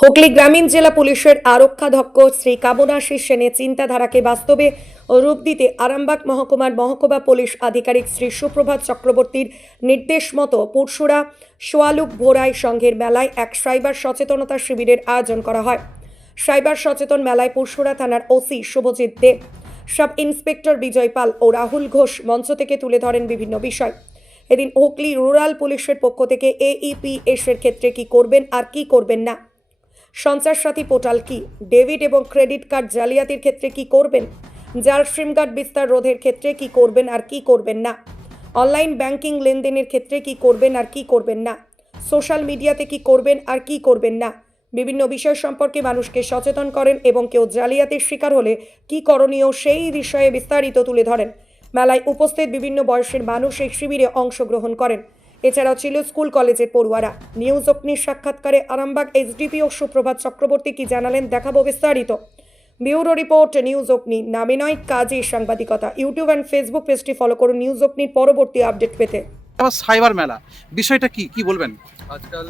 হুগলি গ্রামীণ জেলা পুলিশের আরক্ষাধ্যক্ষ শ্রী কামনাশিস সেনের চিন্তাধারাকে বাস্তবে রূপ দিতে আরামবাগ মহকুমার মহকুমা পুলিশ আধিকারিক শ্রী সুপ্রভাত চক্রবর্তীর নির্দেশ মতো পুরশুরা সোয়ালুক ভোরাই সংঘের মেলায় এক সাইবার সচেতনতা শিবিরের আয়োজন করা হয়। সাইবার সচেতন মেলায় পুরশুরা থানার OC Shubhajit Deb sub inspector Bijoy Pal ও রাহুল ঘোষ মঞ্চ থেকে তুলে ধরেন বিভিন্ন বিষয়। এদিন হুগলি রুরাল পুলিশের পক্ষ থেকে এইপিএস এর ক্ষেত্রে কি করবেন আর কি করবেন না সাথী পোর্টাল কি? ডেবিট এবং ক্রেডিট কার্ড জালিয়াতির ক্ষেত্রে কি করবেন? জাল সিম কার্ড বিস্তার রোধের ক্ষেত্রে কি করবেন আর কি করবেন না? অনলাইন ব্যাংকিং লেনদেনের ক্ষেত্রে কি করবেন আর কি করবেন না? সোশ্যাল মিডিয়াতে কি করবেন আর কি করবেন না? বিভিন্ন বিষয় সম্পর্কে মানুষকে সচেতন করেন এবং কেউ জালিয়াতির শিকার হলে কি করণীয় সেই বিষয়ে বিস্তারিত তুলে ধরেন। মেলায় উপস্থিত বিভিন্ন বয়সের মানুষ এই শিবিরে অংশগ্রহণ করেন। এছাড়াও ছিল স্কুল কলেজের পড়ুয়ারা। নিউজ অগ্নির সাক্ষাৎকারে আরামবাগ এসডিপি ও সুপ্রভাত চক্রবর্তী কি জানালেন দেখাবো বিস্তারিত। ব্যুরো রিপোর্ট নিউজ অগ্নি নামে নয় কাজে সাংবাদিকতা। ইউটিউব অ্যান্ড ফেসবুক পেজটি ফলো করুন নিউজ অগ্নির পরবর্তী আপডেট পেতে। আবার সাইবার মেলা বিষয়টা কি? কি বলবেন? আজকাল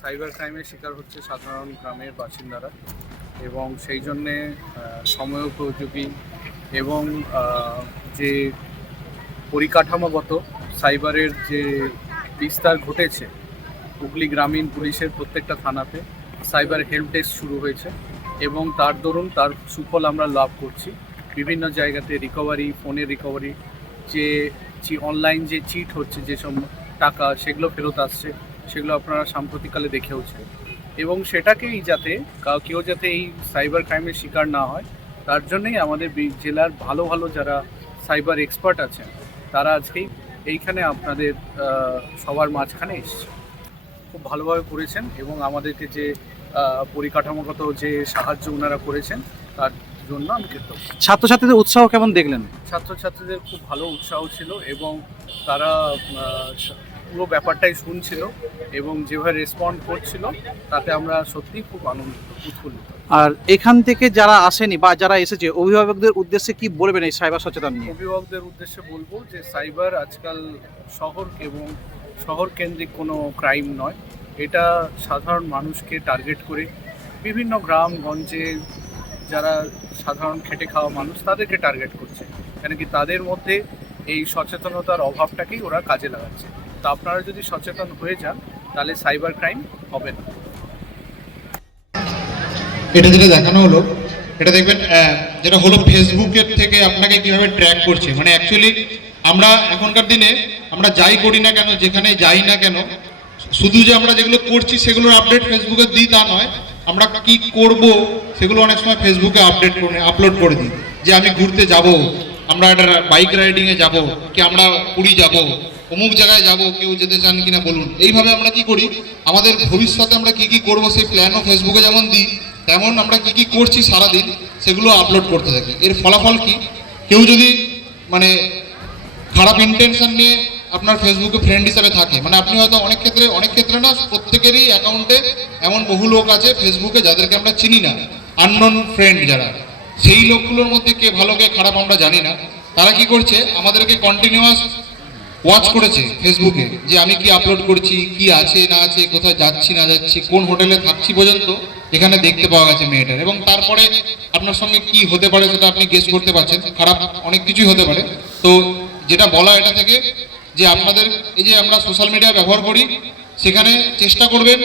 সাইবার ক্রাইমের শিকার হচ্ছে সাধারণ গ্রামের বাসিন্দারা এবং সেই জন্যে সময়োপযোগী এবং যে পরিকাঠামোগত সাইবারের যে বিস্তার ঘটেছে। হুগলি গ্রামীণ পুলিশের প্রত্যেকটা থানাতে সাইবার হেল্প ডেস্ক শুরু হয়েছে এবং তার দরুন তার সুফল আমরা লাভ করছি। বিভিন্ন জায়গাতে রিকভারি ফোনের রিকভারি যে অনলাইন যে চিট হচ্ছে যেসব টাকা সেগুলো ফেরত আসছে, সেগুলো আপনারা সাম্প্রতিককালে দেখেওছে এবং সেটাকেই যাতে কেউ যাতে এই সাইবার ক্রাইমের শিকার না হয়, তার জন্যই আমাদের জেলার ভালো ভালো যারা সাইবার এক্সপার্ট আছেন, তারা আজকেই এইখানে আপনাদের সবার মাঝখানে এসছে। খুব ভালোভাবে করেছেন এবং আমাদেরকে যে পরিকাঠামোগত যে সাহায্য ওনারা করেছেন তার জন্য আমি কৃতজ্ঞ। ছাত্রছাত্রীদের উৎসাহ কেমন দেখলেন? ছাত্রছাত্রীদের খুব ভালো উৎসাহ ছিল এবং তারা পুরো ব্যাপারটাই শুনছিল এবং যেভাবে রেসপন্ড করছিল তাতে আমরা সত্যিই খুব আনন্দিত উৎফুল্লিত। আর এখান থেকে যারা আসেনি বা যারা এসেছে, অভিভাবকদের উদ্দেশ্যে কি বলবেন এই সাইবার সচেতন নিয়ে? অভিভাবকদের উদ্দেশ্যে বলব যে সাইবার আজকাল শহর এবং শহর কেন্দ্রিক কোনো ক্রাইম নয়। এটা সাধারণ মানুষকে টার্গেট করে। বিভিন্ন গ্রাম, গঞ্জে যারা সাধারণ খেটে খাওয়া মানুষ, তাদেরকে টার্গেট করছে। কেন কি তাদের মধ্যে এই সচেতনতার অভাবটাকেই ওরা কাজে লাগাচ্ছে। তো আপনারা যদি সচেতন হয়ে যান, তাহলে সাইবার ক্রাইম হবে না। এটা যেটা দেখানো হলো, এটা দেখবেন যেটা হলো ফেসবুকের থেকে আপনাকে কীভাবে ট্র্যাক করছে। মানে অ্যাকচুয়ালি আমরা এখনকার দিনে আমরা যাই করি না কেন, যেখানে যাই না কেন, শুধু যে আমরা যেগুলো করছি সেগুলোর আপডেট ফেসবুকে দিই তা নয়, আমরা কি করব সেগুলো অনেক সময় ফেসবুকে আপডেট করে আপলোড করে দিই। যে আমি ঘুরতে যাব, আমরা একটা বাইক রাইডিংয়ে যাব, কি আমরা পুরী যাব, অমুক জায়গায় যাব, কেউ যেতে চান কিনা বলুন। এইভাবে আমরা কি করি? আমাদের ভবিষ্যতে আমরা কি কি করব সেই প্ল্যানও ফেসবুকে যেমন দিই তেমন আমরা কি কি করছি সারাদিন সেগুলো আপলোড করতে থাকি। এর ফলাফল কি? কেউ যদি মানে খারাপ ইন্টেনশন নিয়ে আপনার ফেসবুকে ফ্রেন্ড হিসাবে থাকে মানে আপনি হয়তো অনেক ক্ষেত্রে অনেক ক্ষেত্রে না প্রত্যেকেরই অ্যাকাউন্টে এমন বহু লোক আছে ফেসবুকে যাদেরকে আমরা চিনি না। আননোন ফ্রেন্ড যারা। সেই লোকগুলোর মধ্যে কে ভালো, কে খারাপ আমরা জানি না। তারা কি করছে? আমাদেরকে কন্টিনিউয়াস ওয়াচ করেছে ফেসবুকে যে আমি কি আপলোড করছি, কি আছে, না আছে, কোথায় যাচ্ছি, না যাচ্ছি, কোন হোটেলে থাকছি পর্যন্ত এখানে দেখতে পাওয়া গেছে মেয়েটার। এবং তারপরে আপনার সঙ্গে কি হতে পারে সেটা আপনি গেস করতে পারছেন। খারাপ অনেক কিছুই হতে পারে। তো যেটা বলা এটা থেকে যে আপনাদের এই যে আমরা সোশ্যাল মিডিয়া ব্যবহার করি, সেখানে চেষ্টা করবেন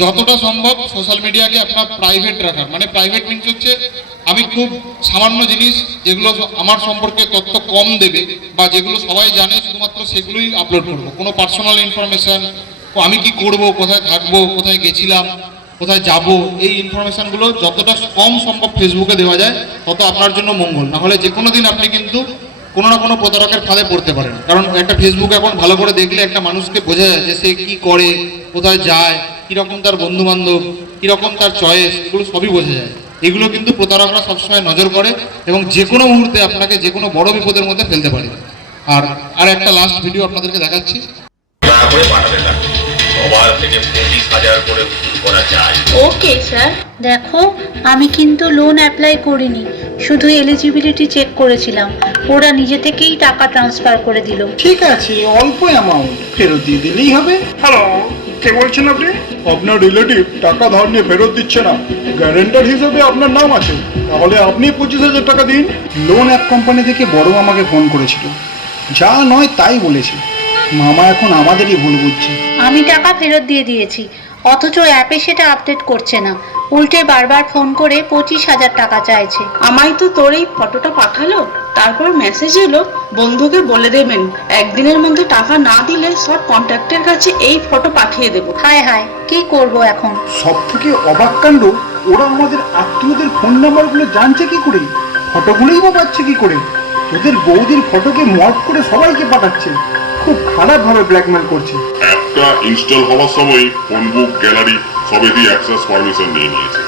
যতটা সম্ভব সোশ্যাল মিডিয়াকে আপনার প্রাইভেট রাখার। মানে প্রাইভেট মিনস হচ্ছে আমি খুব সামান্য জিনিস যেগুলো আমার সম্পর্কে তথ্য কম দেবে বা যেগুলো সবাই জানে, শুধুমাত্র সেগুলোই আপলোড করব। কোনো পার্সোনাল ইনফরমেশান আমি কি করব, কোথায় থাকব, কোথায় গেছিলাম কোথায় যাব, এই ইনফরমেশনগুলো যতটা কম সম্ভব ফেসবুকে দেওয়া যায়, তত আপনার জন্য মঙ্গল। না হলে যে কোনো দিন আপনি কিন্তু কোনো না কোনো প্রতারকের ফাঁদে পড়তে পারেন। কারণ একটা ফেসবুক এখন ভালো করে দেখলে একটা মানুষকে বোঝা যায় যে সে কী করে, কোথায় যায়, কীরকম তার বন্ধু বান্ধব কীরকম তার চয়েস এগুলো সবই বোঝা যায়। এগুলো কিন্তু প্রতারকরা সবসময় নজর করে এবং যে কোনো মুহূর্তে আপনাকে যে কোনো বড় বিপদের মধ্যে ফেলতে পারে। আর আর একটা লাস্ট ভিডিও আপনাদেরকে দেখাচ্ছি। সবার থেকে পঁচিশ হাজার করে করা যায়। Okay sir. দেখো আমি কিন্তু লোন অ্যাপ্লাই করিনি শুধু এলিজিবিলিটি চেক করেছিলাম। ওরা নিজে থেকেই টাকা ট্রান্সফার করে দিল। ঠিক আছে অল্প অ্যামাউন্ট ফেরত দিয়ে দিলেই হবে। হ্যালো কে বলছেন আপনি? আপনার রিলেটিভ টাকা ধার নিয়ে ফেরত দিচ্ছে না। গ্যারেন্টার হিসেবে আপনার নাম আছে। তাহলে আপনি পঁচিশ হাজার টাকা দিন। লোন অ্যাপ কোম্পানি থেকে বড় আমাকে ফোন করেছিল। যা নয় তাই বলেছে। মামা এখন আমাদেরই ভুল বুঝছে। আমি টাকা ফেরত দিয়ে দিয়েছি অথচ অ্যাপে সেটা আপডেট করছে না। উল্টে বারবার ফোন করে পঁচিশ হাজার টাকা চাইছে। আমায় তো তোর এই ফটোটা পাঠালো? তারপর মেসেজ এলো বন্ধুকে বলে দেবেন একদিনের মধ্যে টাকা না দিলে সব কন্ট্যাক্টের কাছে এই ফটো পাঠিয়ে দেবো। হায় হায় কি করব এখন? সব থেকে অবাক কাণ্ড ওরা আমাদের আত্মীয়দের ফোন নাম্বারগুলো জানছে কি করে? ফটোগুলোই বা পাচ্ছে কি করে? ওদের বৌদির ফটোকে মড করে সবাইকে পাঠাচ্ছে। খুব খারাপভাবে ব্ল্যাকমেল করছে। অ্যাপটা ইনস্টল হওয়ার সময় ফোন বুক, গ্যালারি সবেরই অ্যাক্সেস পারমিশন নিয়ে নিয়েছে।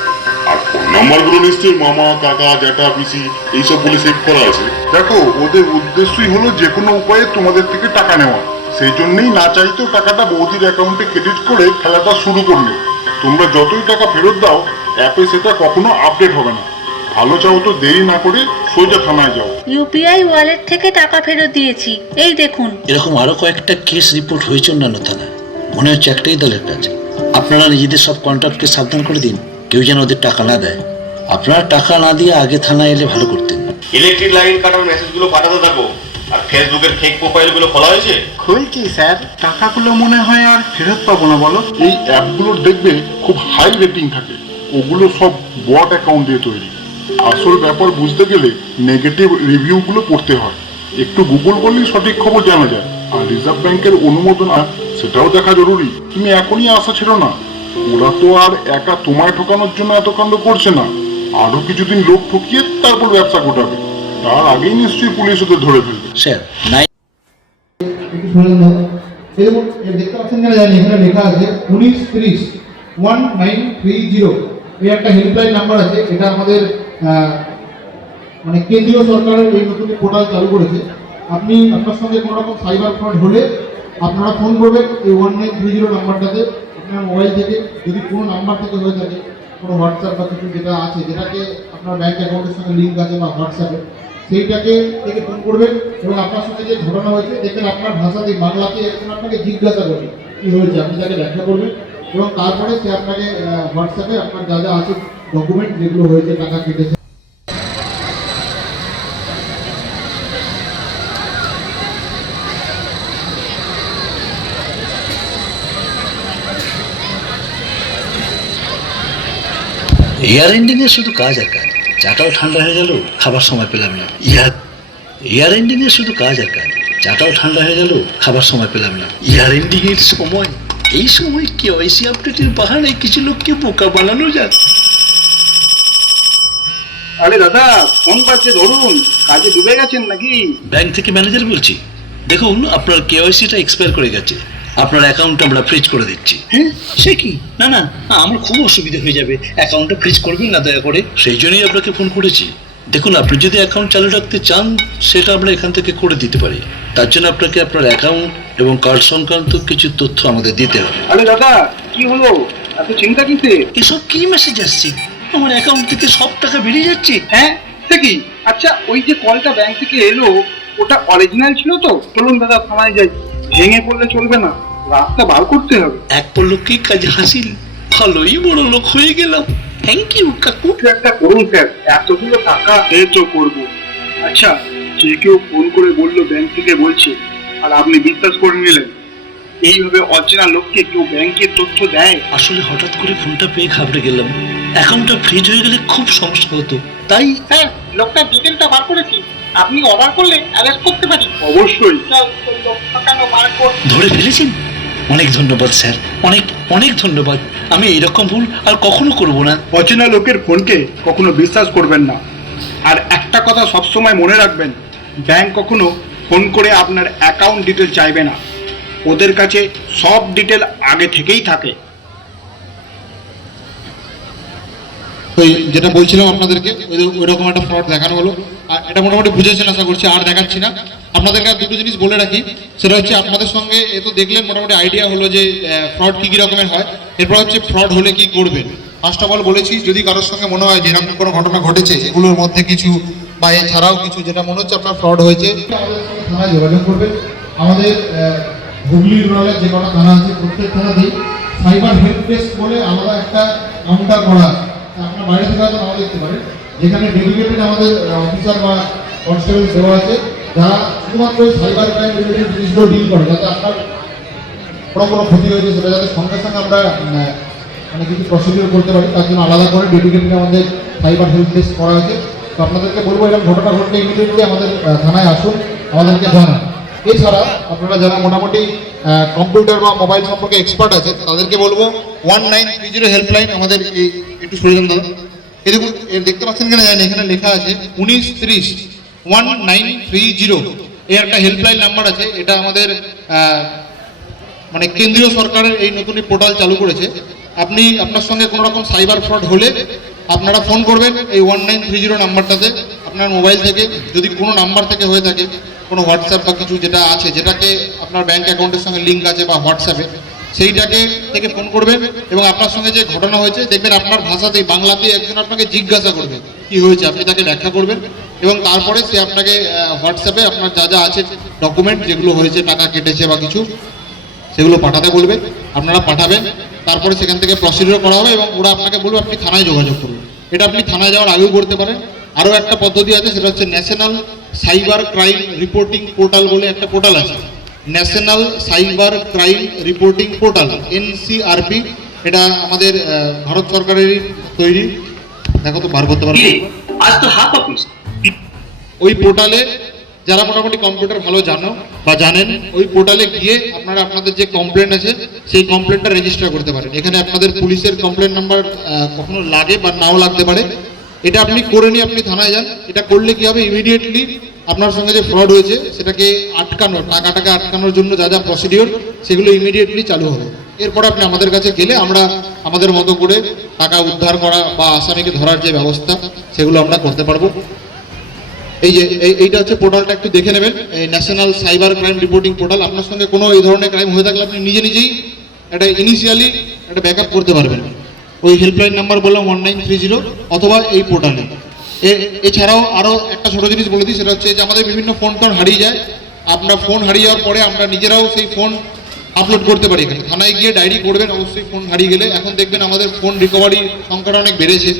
আর ফোন নাম্বারগুলো নিশ্চয়ই মামা, কাকা, জ্যাঠা, পিসি, এইসব বলে সেভ করা আছে। দেখো, ওদের উদ্দেশ্যই হলো যে কোনো উপায়ে তোমাদের থেকে টাকা নেওয়া। সেই জন্যই না চাইতেও টাকাটা বৌদির অ্যাকাউন্টে ক্রেডিট করে খেলাটা শুরু করলে। তোমরা যতই টাকা ফেরত দাও অ্যাপে সেটা কখনো আপডেট হবে না। ভালো চাও তো দেরি না করে সোজা থানায় যাও। ইউপিআই ওয়ালেট থেকে টাকা ফেরত দিয়েছি। এই দেখুন। এরকম আরও কয়েকটা কেস রিপোর্ট হয়েছে অন্যান্য থানায়। মনে হচ্ছে একটাই দলের কাজ। আপনারা নিজেদের সব কন্ট্রাক্টকে সাবধান করে দিন। কেউ যেন ওদের টাকা না দেয়। আপনারা টাকা না দিয়ে আগে থানায় এলে ভালো করতেন। ইলেকট্রিক লাইন কাটার মেসেজগুলো পাঠাতে থাকো। আর ফেসবুকের ফেক প্রোফাইলগুলো খোলা হয়েছে? খুলছি স্যার। টাকাগুলো মনে হয় আর ফেরত পাবো না বলো। এই অ্যাপগুলোর দেখবে খুব হাই রেটিং থাকে। ওগুলো সব বট অ্যাকাউন্ট দিয়ে তৈরি। আসল ব্যাপার বুঝতে গেলে নেগেটিভ রিভিউগুলো পড়তে হয়। একটু গুগল করলেই সঠিক খবর জানা যায় আর রিজার্ভ ব্যাংকের অনুমোদন আর সেটাও দেখা জরুরি। তুমি এখনই আশা ছিল না। ওরা তো আর একা তোমায় ঠকানোর জন্য এত কাণ্ড করছে না। আরও কিছুদিন লোক ঠকিয়ে তারপর ব্যবসা গোটাবে। তার আগেই নিশ্চয়ই পুলিশ ওদের ধরে ফেলবে। স্যার নাই দেখতে পাচ্ছেন কিনা জানি এখানে লেখা আছে উনিশ তিরিশ ওয়ান নাইন থ্রি জিরো এই একটা হেল্পলাইন নাম্বার আছে এটা আমাদের মানে কেন্দ্রীয় সরকারের এই নতুন পোর্টাল চালু করেছে। আপনি আপনার সঙ্গে কোনো রকম সাইবার ফ্রড হলে আপনারা ফোন করবেন এই ওয়ান নাইন থ্রি জিরো নাম্বারটাতে, আপনার মোবাইল থেকে। যদি কোনো নাম্বার থেকে হয়ে থাকে, কোনো হোয়াটসঅ্যাপ বা কিছু যেটা আছে, যেটাকে আপনার ব্যাঙ্ক অ্যাকাউন্টের সঙ্গে লিঙ্ক আছে বা হোয়াটসঅ্যাপে সেইটাকে থেকে ফোন করবেন এবং আপনার সঙ্গে যে ঘটনা হয়েছে, দেখবেন আপনার ভাষাতে, বাংলাতে এখন আপনাকে জিজ্ঞাসা করবে, কী হয়েছে, আপনি তাকে ব্যাখ্যা করবেন এবং তারপরে সে আপনাকে হোয়াটসঅ্যাপে আপনার যা যা আছে ডকুমেন্ট যেগুলো হয়েছে, টাকা কেটেছে। এয়ার এন্ডিং এর শুধু কাজ আর কাজ। চাটাও ঠান্ডা হয়ে গেল, খাবার সময় পেলাম না। ইয়ার এয়ার এন্ডিং এর শুধু কাজ আর কাজ। চাটাও ঠান্ডা হয়ে গেল, খাবার সময় পেলাম না। এয়ার এন্ডিং সময়, এই সময় কেওয়াইসি আপডেটের বাহানে কিছু লোককে বোকা বানানো যায় আরে দাদা ফোন পাচ্ছে ধরুন। কাজে ডুবে গেছেন নাকি? ব্যাংক থেকে ম্যানেজার বলছি। দেখুন আপনার কেওয়াইসিটা এক্সপায়ার করে গেছে। আপনার অ্যাকাউন্ট আমরা ফ্রিজ করে দিচ্ছি। হ্যাঁ? সে কি? না না আমার খুব অসুবিধা হয়ে যাবে। অ্যাকাউন্টটা ফ্রিজ করবেন না দয়া করে। সেই জন্যই আপনাকে ফোন করেছি। দেখুন আপনি যদি অ্যাকাউন্ট চালু রাখতে চান সেটা আমরা এখান থেকে করে দিতে পারি। তার জন্য আপনাকে আপনার অ্যাকাউন্ট এবং কার্ড সংক্রান্ত কিছু তথ্য আমাদের দিতে হবে। আরে দাদা কি হলো? এত চিন্তা কিসে এসব কি মেসেজ আসছে? আমার অ্যাকাউন্ট থেকে সব টাকা বেরিয়ে যাচ্ছে হ্যাঁ? সে কি আচ্ছা ওই যে কলটা ব্যাংক থেকে এলো ওটা অরিজিনাল ছিল তো? চলুন দাদা থানায় যাই। ভেঙে পড়লে চলবে না। রাস্তা বার করতে হবে। এক পল্লবকে কাজ হাসিল। ভালোই বড় লোক হয়ে গেলাম। থ্যাংক ইউ কাকু। একটা করুন স্যার। এতগুলো টাকা সাহায্য করব। আচ্ছা যে কেউ ফোন করে বলল ব্যাংক থেকে বলছে আর আপনি বিশ্বাস করে নিলেন। এইভাবে অচেনা লোককে কেউ ব্যাংকের তথ্য দেয়? আসলে হঠাৎ করে ফোনটা পেয়ে ঘাবড়ে গেলাম। অ্যাকাউন্টটা ফ্রিজ হয়ে গেলে খুব সমস্যা হতো। তাই হ্যাঁ লোকটার ডিটেলটা বার করেছি। আপনি অর্ডার করলে অ্যারেস্ট করতে পারি। অবশ্যই। ধরে ফেলেছেন? অনেক ধন্যবাদ স্যার। অনেক অনেক ধন্যবাদ। আমি এরকম ভুল আর কখনো করব না। অচেনা লোকের ফোনকে কখনো বিশ্বাস করবেন না। আর একটা কথা সবসময় মনে রাখবেন ব্যাংক কখনো ফোন করে আপনার অ্যাকাউন্ট ডিটেল চাইবে না। ওদের কাছে সব ডিটেল আগে থেকেই থাকে। ওই যেটা বলছিলাম আপনাদেরকে ওই- রকম একটা ফ্রড দেখানো হলো। আর এটা মোটামুটি বুঝেছেন আশা করছি আর দেখাচ্ছি না। আপনাদেরকে আর দুটো জিনিস বলে রাখি সেটা হচ্ছে আপনাদের সঙ্গে এ তো দেখলেন মোটামুটি আইডিয়া হলো যে ফ্রড কী কী রকমের হয়। এরপর হচ্ছে ফ্রড হলে কি করবেন? ফার্স্ট অফ অল বলেছি যদি কারোর সঙ্গে মনে হয় যে এরকম কোনো ঘটনা ঘটেছে এগুলোর মধ্যে কিছু বা এছাড়াও কিছু যেটা মনে হচ্ছে আপনার ফ্রড হয়েছে। থানায় যোগাযোগ করবেন আমাদের আহ, হুগলি রুরালের যে কটা থানা আছে প্রত্যেক থানাতেই সাইবার হেল্প ডেস্ক বলে আলাদা একটা কাউন্টার করা আপনার বাইরে থেকে হয়তো নাও দেখতে পারেন। যেখানে ডেডিকেটেড আমাদের অফিসার বা কনস্টেবল দেওয়া আছে যারা শুধুমাত্র সাইবার ক্রাইম রিলেটেড জিনিসগুলো ডিল করে যাতে আপনার কোনো কোনো ক্ষতি হয়েছে সেটা যাতে সঙ্গে সঙ্গে আমরা মানে কিছু প্রসিডিওর করতে পারি তার জন্য আলাদা করে ডেডিকেটেড আমাদের সাইবার হেল্প ডেস্ক করা আছে। তো আপনাদেরকে বলব এরকম ঘটনা ঘটলে ইমিডিয়েটলি আমাদের থানায় আসুন আমাদেরকে জানান। এছাড়া আপনারা যারা মোটামুটি কম্পিউটার বা মোবাইল সম্পর্কে এক্সপার্ট আছে তাদেরকে বলব one nine three zero helpline আমাদের এই একটু সরিয়ে দাদা। এই দেখুন দেখতে পাচ্ছেন কিনা জানি এখানে লেখা আছে উনিশ ত্রিশ ওয়ান নাইন থ্রি জিরো এই একটা হেল্পলাইন নাম্বার আছে, এটা আমাদের মানে কেন্দ্রীয় সরকারের এই নতুন পোর্টাল চালু করেছে। আপনি আপনার সঙ্গে কোনো রকম সাইবার ফ্রড হলে আপনারা ফোন করবেন এই ওয়ান নাইন থ্রি জিরো নাম্বারটাতে আপনার মোবাইল থেকে, যদি কোনো নাম্বার থেকে হয়ে থাকে কোনো হোয়াটসঅ্যাপ বা কিছু যেটা আছে, যেটাকে আপনার ব্যাঙ্ক অ্যাকাউন্টের সঙ্গে লিঙ্ক আছে বা হোয়াটসঅ্যাপে সেইটাকে থেকে ফোন করবেন এবং আপনার সঙ্গে যে ঘটনা হয়েছে, দেখবেন আপনার ভাষাতেই বাংলাতেই একজন আপনাকে জিজ্ঞাসা করবে কি হয়েছে, আপনি তাকে ব্যাখ্যা করবেন এবং তারপরে সে আপনাকে হোয়াটসঅ্যাপে আপনার যা যা আছে ডকুমেন্ট যেগুলো হয়েছে, টাকা কেটেছে বা কিছু, সেগুলো পাঠাতে বলবে, আপনারা পাঠাবেন, তারপরে সেখান থেকে প্রসিডিওর করা হবে এবং ওরা আপনাকে বলবে আপনি থানায় যোগাযোগ করবেন এটা আপনি থানায় যাওয়ার আগেও করতে পারেন। আরও একটা পদ্ধতি আছে, সেটা হচ্ছে national cyber crime reporting portal বলে একটা পোর্টাল আছে। National cyber crime reporting portal NCRP. এটা আমাদের ভারত সরকারেরই তৈরি। দেখো তো বার করতে পারব। আজ তো হাফ অফিস ওই পোর্টালে যারা মোটামুটি কম্পিউটার ভালো জানো বা জানেন ওই পোর্টালে গিয়ে আপনারা আপনাদের যে কমপ্লেন আছে সেই কমপ্লেনটা রেজিস্টার করতে পারেন। এখানে আপনাদের পুলিশের কমপ্লেন নাম্বার কখনো লাগে বা নাও লাগতে পারে। এটা আপনি করে নিয়ে আপনি থানায় যান। এটা করলে কি হবে? ইমিডিয়েটলি আপনার সঙ্গে যে ফ্রড হয়েছে, সেটাকে আটকানোর, টাকাটাকে আটকানোর জন্য যা যা প্রসিডিওর সেগুলো ইমিডিয়েটলি চালু হবে। এরপরে আপনি আমাদের কাছে গেলে আমরা আমাদের মতো করে টাকা উদ্ধার করা বা আসামিকে ধরার যে ব্যবস্থা, সেগুলো আমরা করতে পারব। এই যে, এই- এইটা হচ্ছে পোর্টালটা একটু দেখে নেবেন। এই national cyber crime reporting portal আপনার সঙ্গে কোনো এই ধরনের ক্রাইম হয়ে থাকলে আপনি নিজে নিজেই একটা ইনিশিয়ালি একটা ব্যাকআপ করতে পারবেন। ওই হেল্পলাইন নাম্বার বললাম ওয়ান নাইন থ্রি জিরো অথবা এই পোর্টালে এছাড়াও আরও একটা ছোটো জিনিস বলে দিই, সেটা হচ্ছে যে আমাদের বিভিন্ন ফোন টোন হারিয়ে যায়। আপনার ফোন হারিয়ে যাওয়ার পরে আমরা নিজেরাও সেই ফোন আপলোড করতে পারি এখানে। থানায় গিয়ে ডায়েরি করবেন, অবশ্যই ফোন হারিয়ে গেলে। এখন দেখবেন আমাদের ফোন রিকভারির সংখ্যাটা অনেক বেড়েছে।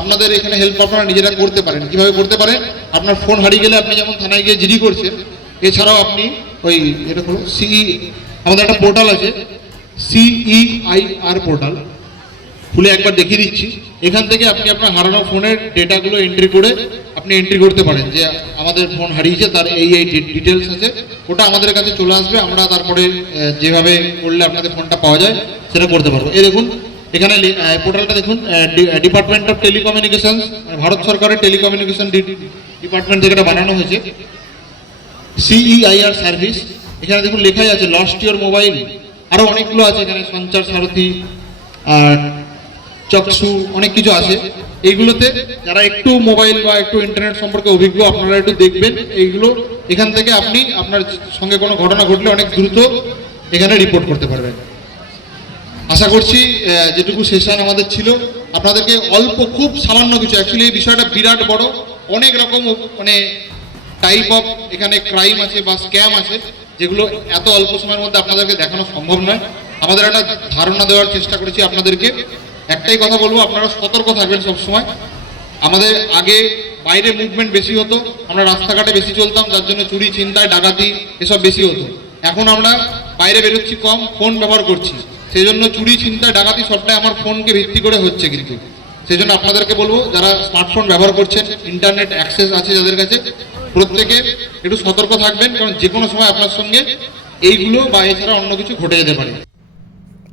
আপনাদের এখানে হেল্প আপনারা নিজেরা করতে পারেন। কীভাবে করতে পারেন? আপনার ফোন হারিয়ে গেলে আপনি যেমন থানায় গিয়ে জিডি করছেন, এছাড়াও আপনি ওই এটা হলো সিই আমাদের একটা পোর্টাল আছে সিইআইআর পোর্টাল খুলে একবার দেখিয়ে দিচ্ছি। এখান থেকে আপনি আপনার হারানো ফোনের ডেটাগুলো এন্ট্রি করে আপনি এন্ট্রি করতে পারেন যে আমাদের ফোন হারিয়েছে, তার এই এই ডিটেলস আছে। ওটা আমাদের কাছে চলে আসবে, আমরা তারপরে যেভাবে করলে আপনাদের ফোনটা পাওয়া যায়, সেটা করতে পারব। এই দেখুন, এখানে পোর্টালটা দেখুন ডিপার্টমেন্ট অফ টেলিকমিউনিকেশন ভারত সরকারের টেলিকমিউনিকেশন ডিপার্টমেন্ট থেকে এটা বানানো হয়েছে। সিইআইআর সার্ভিস এখানে দেখুন লেখাই আছে লস্ট ইয়ার মোবাইল আরও অনেকগুলো আছে এখানে, সঞ্চার সারথি, আর চকসু অনেক কিছু আছে। এইগুলোতে যারা একটু মোবাইল বা একটু ইন্টারনেট সম্পর্কে অভিজ্ঞ, আপনারা একটু দেখবেন এইগুলো। এখান থেকে আপনি আপনার সঙ্গে কোনো ঘটনা ঘটলে অনেক দ্রুত এখানে রিপোর্ট করতে পারবেন। আশা করছি যেটুকু সেশন আমাদের ছিল, আপনাদেরকে অল্প খুব সামান্য কিছু অ্যাকচুয়ালি এই বিষয়টা বিরাট বড়। অনেক রকম মানে টাইপ অফ এখানে ক্রাইম আছে বা স্ক্যাম আছে, যেগুলো এত অল্প সময়ের মধ্যে আপনাদেরকে দেখানো সম্ভব নয়। আমাদের একটা ধারণা দেওয়ার চেষ্টা করেছি আপনাদেরকে। একটাই কথা বলব, আপনারা সতর্ক থাকবেন সবসময়। আমাদের আগে বাইরে মুভমেন্ট বেশি হতো, আমরা রাস্তাঘাটে বেশি চলতাম, যার জন্য চুরি চিন্তায় ডাকাতি এসব বেশি হতো। এখন আমরা বাইরে বেরোচ্ছি, কম ফোন ব্যবহার করছি। সেই জন্য চুরি চিন্তায় ডাকাতি সবটাই আমার ফোনকে ভিত্তি করে হচ্ছে কিন্তু। সেই জন্য আপনাদেরকে বলব, যারা স্মার্টফোন ব্যবহার করছেন ইন্টারনেট অ্যাক্সেস আছে যাদের কাছে, প্রত্যেকে একটু সতর্ক থাকবেন, কারণ যে কোনো সময় আপনার সঙ্গে এইগুলো বা এছাড়া অন্য কিছু ঘটে যেতে পারে।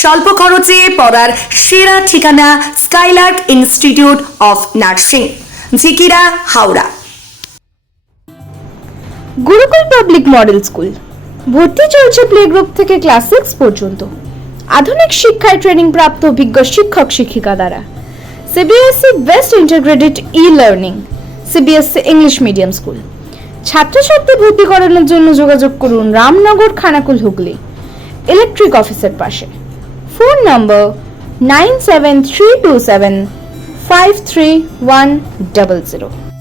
স্বল্প খরচে পড়ার সেরা ঠিকানা Skylark institute of nursing, Jhikira, Howrah. Gurukul public model school. ভর্তি চলছে প্লে গ্রুপ থেকে ক্লাস সিক্স পর্যন্ত। আধুনিক শিক্ষায় ট্রেনিং প্রাপ্ত অভিজ্ঞ শিক্ষক শিক্ষিকা দ্বারা। CBSE best integrated e learning CBSE English medium school. ছাত্রছাত্রী ভর্তি করানোর জন্য যোগাযোগ করুন রামনগর, খানাকুল, হুগলি। ইলেকট্রিক অফিসের পাশে। phone number 97327 53100.